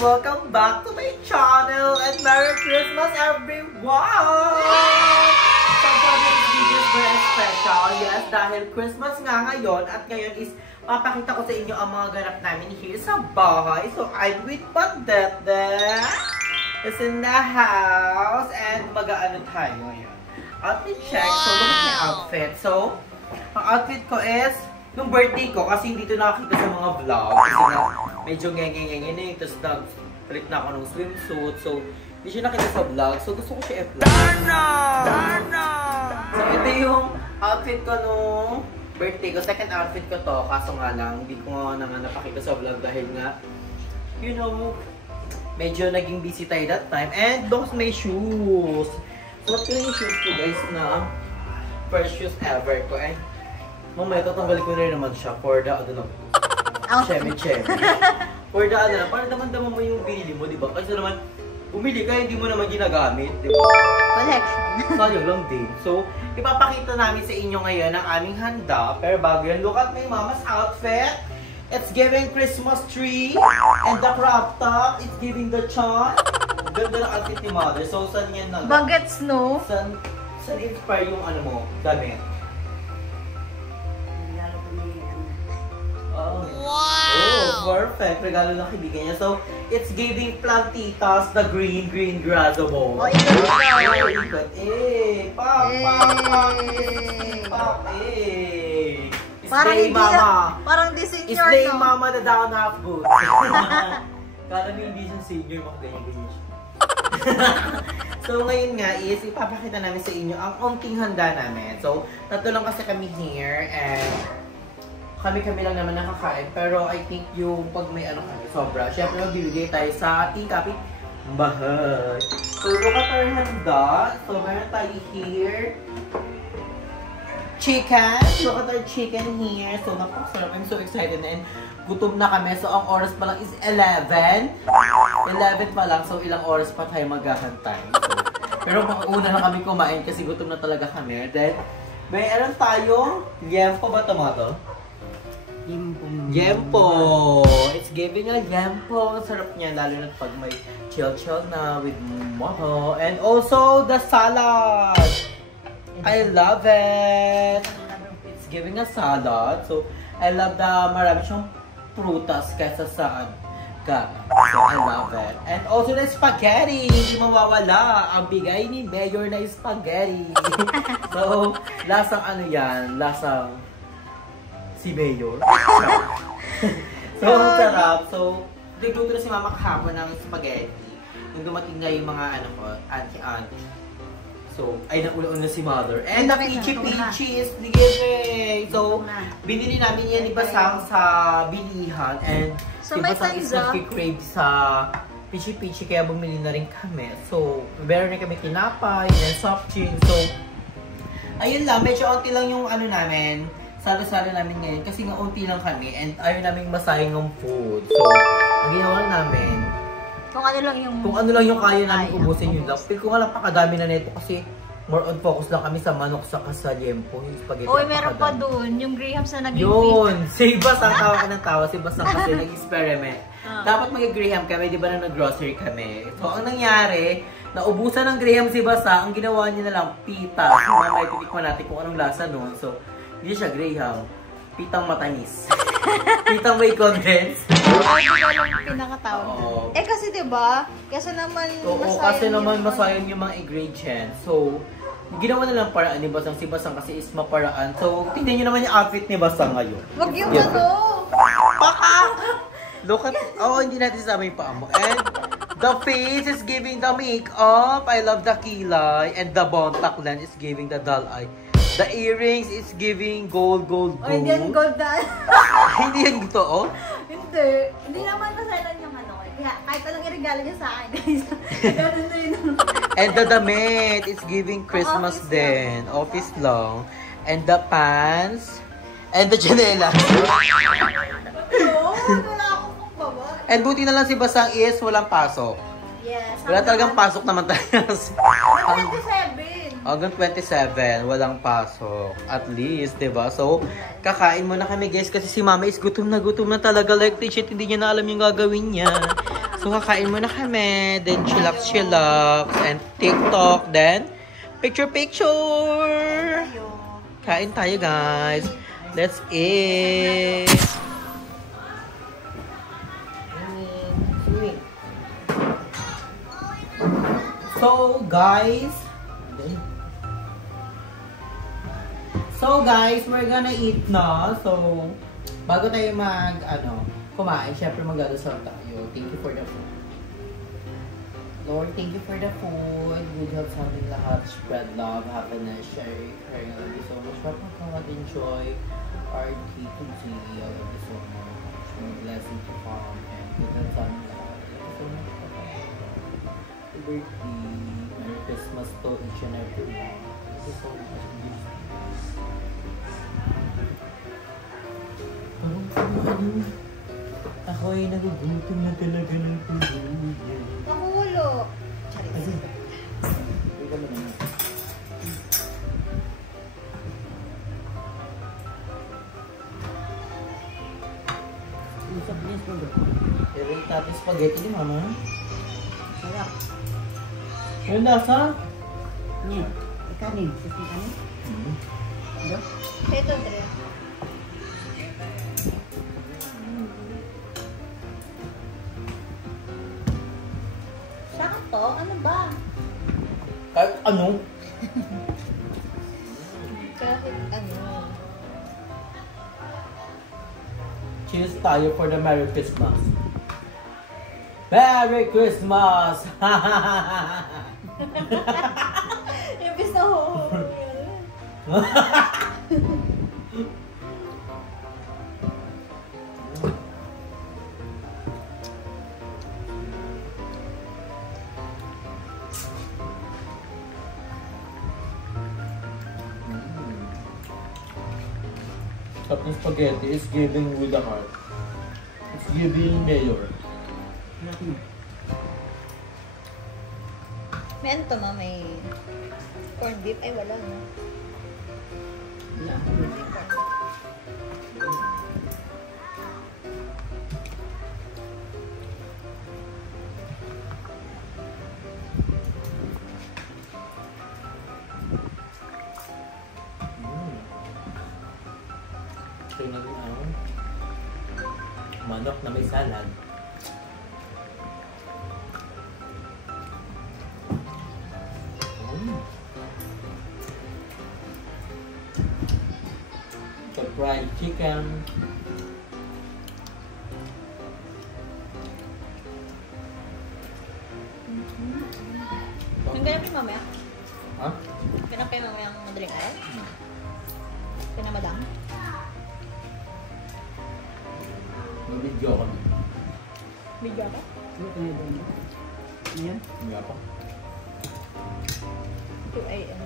Welcome back to my channel and Merry Christmas everyone! So for this video is very special, yes, dahil Christmas nga ngayon at ngayon is papakita ko sa inyo ang mga ganap namin here sa bahay. So I'm with Pandete, is in the house and mag-ano tayo ngayon. Outfit check, so look at my outfit. So, ang outfit ko is nung birthday ko, kasi hindi ito nakakita sa mga vlog. Kasi na medyo ngenge-ngenge na eh. Tapos nag-palit na ako ng swimsuit. So, hindi siya nakita sa vlog. So, gusto ko siya i-vlog. Darna! So, ito yung outfit ko nung birthday ko. Second outfit ko to. Kaso nga lang, hindi ko nga napakita sa vlog dahil nga, you know, medyo naging busy tayo that time. And those my shoes. So, ito yung shoes ko guys na first shoes ever ko. And mamaya, tatanggalin ko na rin naman siya for the, ano lang, chemi-chemi. For the, ano lang, para naman mo yung binili mo, diba? Kasi naman, bumili ka, hindi mo naman ginagamit, diba? Collection. Sayang lang din. So, ipapakita namin sa inyo ngayon ang aming handa. Pero bago yan, look at my mama's outfit. It's giving Christmas tree. And the crop top, it's giving the charm. Ganda ng outfit ni mother. So, saan yan na? Bagets, no? Saan inspire yung, ano mo, damit? Oh. Wow! Oh, perfect. Regalo ng kaibigan niya. So, it's giving plantitas the green grasshopper. Oh, ikot. Ikot. Eh! Pop! Parang Stay mama. Parang di senior, Stay no? mama na down half good. Kala mo hindi siya senior, makaganyan-ganyan siya. So, ngayon nga is, ipapakita namin sa inyo ang unting handa namin. So, tatlo lang kasi kami here and kami lang naman nakakain, pero I think yung pag may ano kami, sobra. Siyempre, magbibigay tayo sa ating kapit bahay. So, look at our handa. So, meron tayo here chicken. Look at our chicken here. So, napakasarap. I'm so excited and gutom na kami. So, ang oras pa lang is 11. 11 pa lang. So, ilang oras pa tayo maghahantay. So, pero una na kami kumain kasi gutom na talaga kami. Then, mayroon tayong liempo ba tomato? Yempo! It's giving a yempo. Ang sarap niya, lalo na pag may chill-chill na with moho. And also, the salad! I love it! It's giving a salad. So, I love the marami siyang prutas kaysa sa gana. So, I love it. And also, the spaghetti! Hindi mawawala. Ang bigay ni Mayor na spaghetti. So, lasang ano yan? Lasang si Mayor. So, ang sarap. So, nagluto na si Mama kahapon ng spaghetti. Nung dumating na yung mga ano ko, auntie-auntie. So, ay nauna-una si Mother. And the peachy is giveaway. So, binili namin yan ni Basang sa bilihan. And so, si Basang is nag-crave sa peachy kaya bumili na rin kami. So, meron na kami tinapay and soft drink. So, ayun lang. Medyo onti lang yung ano namin. Salo-salo namin ngayon kasi nga unti lang kami and ayaw namin masayang ng food. So, ang ginawa namin, kung ano lang yung kaya namin ubusin yun lang. Pero kung alam, pakadami na nito kasi more on focus lang kami sa manok sa kasalyempo, yung spaghetti. Oy, meron pa dun, yung Grahams na naging yun! Si Basang tawa ka ng tawa. Si Basang kasi nag-experiment. Dapat mag-Graham kami, di ba na nag-grocery kami. So, ang nangyari, naubusan ng Graham si Basa, ang ginawa niya na lang, pita. So, mamaya titikman natin kung anong lasa nun. So, hindi siya Graham. Pitang matamis. Pitang may condense. Ay, hindi ko lang pinakatawag. Eh kasi diba, kasi naman masayang yung mga ingredients. So, Ginawa na lang paraan ni Basang. Si Basang kasi is maparaan. So, tingnan nyo naman yung outfit ni Basang ngayon. Wag yung Yeah. ano. Look at, hindi natin sasama yung paa mo. And the face is giving the makeup. I love the kilay. And the bontak lens is giving the dull eye. The earrings is giving gold. O, hindi yan gold na. Hindi yan ito, oh. Hindi. Hindi naman maselan yung ano. Kaya kahit anong irigalo niya sa akin, guys. Ganun na yun. And the damit is giving Christmas Office din. Office long. And the pants. And the chanelas. Oo, wala akong baba. And buti na lang si Basang is walang pasok. Yes. Wala talagang pasok naman tayo. Hanggang 27. Hanggang 27, walang pasok. At least, diba? So, kakain muna kami guys kasi si Mama is gutom na talaga. Like, shit, hindi niya na alam yung gagawin niya. So, kakain muna kami. Then, chillax. And TikTok. Then, picture. Kain tayo guys. Let's eat. So, guys, we're gonna eat na. So, bago tayo kumain, syempre magdadasal tayo. Thank you for the food. Lord, thank you for the food. Good health sa aming lahat. Spread love, happiness, share, caring. I love you so much. Papa, God, enjoy our tea to see. I love you so much. More blessing to come. And good health sa aming lahat. I love you so much, Papa. Happy birthday. Merry Christmas to each and every one. Thank you so much. Ako ay nagugutom na talaga ng tuluyan. Makulo. Kasi, wait mo naman. Usap niya sa mga. Pero natin spaghetti ni Mama. Sarap. Yung lasa? Niya. Kanin. Kasi kanin. Ano? Ito, Dre. Sakto? Ano ba? Kahit ano? Kahit ano. Cheers tayo for the Merry Christmas. Merry Christmas! Ibis na ho. Tapos spaghetti is giving with the heart. It's giving mayor. May ano to, ma? May corned beef? Ay, wala, no? Wala. May corned beef. Ito yung naging manok na may salad. The fried chicken. Yung ganap yung mamaya? Ha? Ganap kayo mamaya ang madaling araw? Kaya na madam? May-video ako. Video ka? Ano kaya doon? Ayan. Hindi pa. 2 a.m.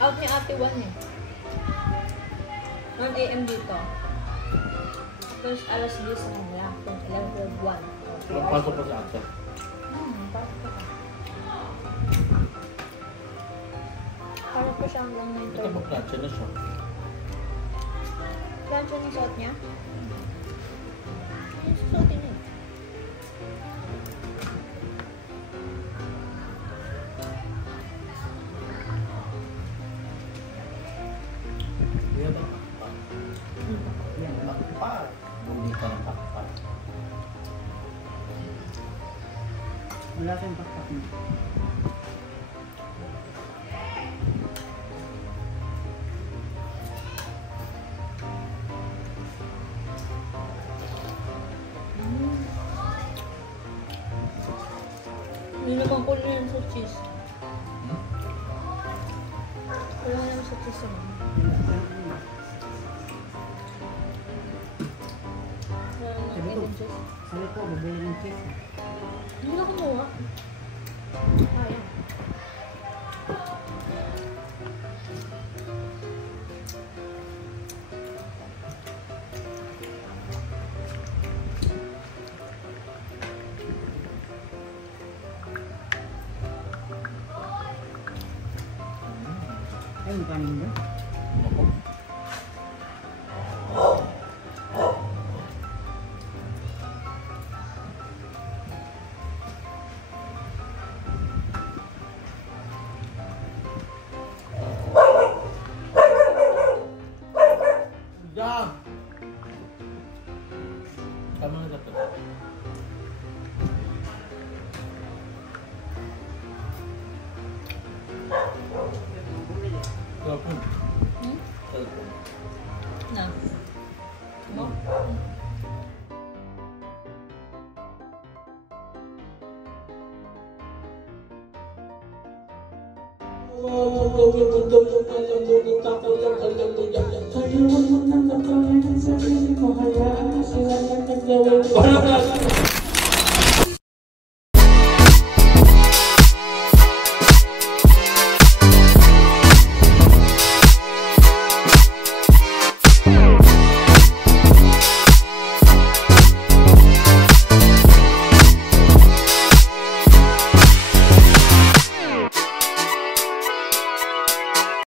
Out ni ate 1 eh. 1 a.m. dito. Tapos alas 10 na nila. Kung 11, 12, 1. Pasok pa sa ate. Pasok ka. Parang po siyang lang na Ito ito. ba plancha na siya? Plancha ng suot niya? Ano yung susuotin niya? Hindi ba? Ayan. Pa? Wala tayong pakpak mo. Hindi naman ko na yan sa cheese. Wala naman sa cheese naman. Sabi ko, bibili ng cheese. Hindi na kumuha. Ayaw. Ay, yung kanin mo. Diyan! Tama na dapat. Cellphone. Cellphone. Na. Mo? Kaya wag mo nang nakalagay sa sarili mo, hayaan mo sila na naggawin.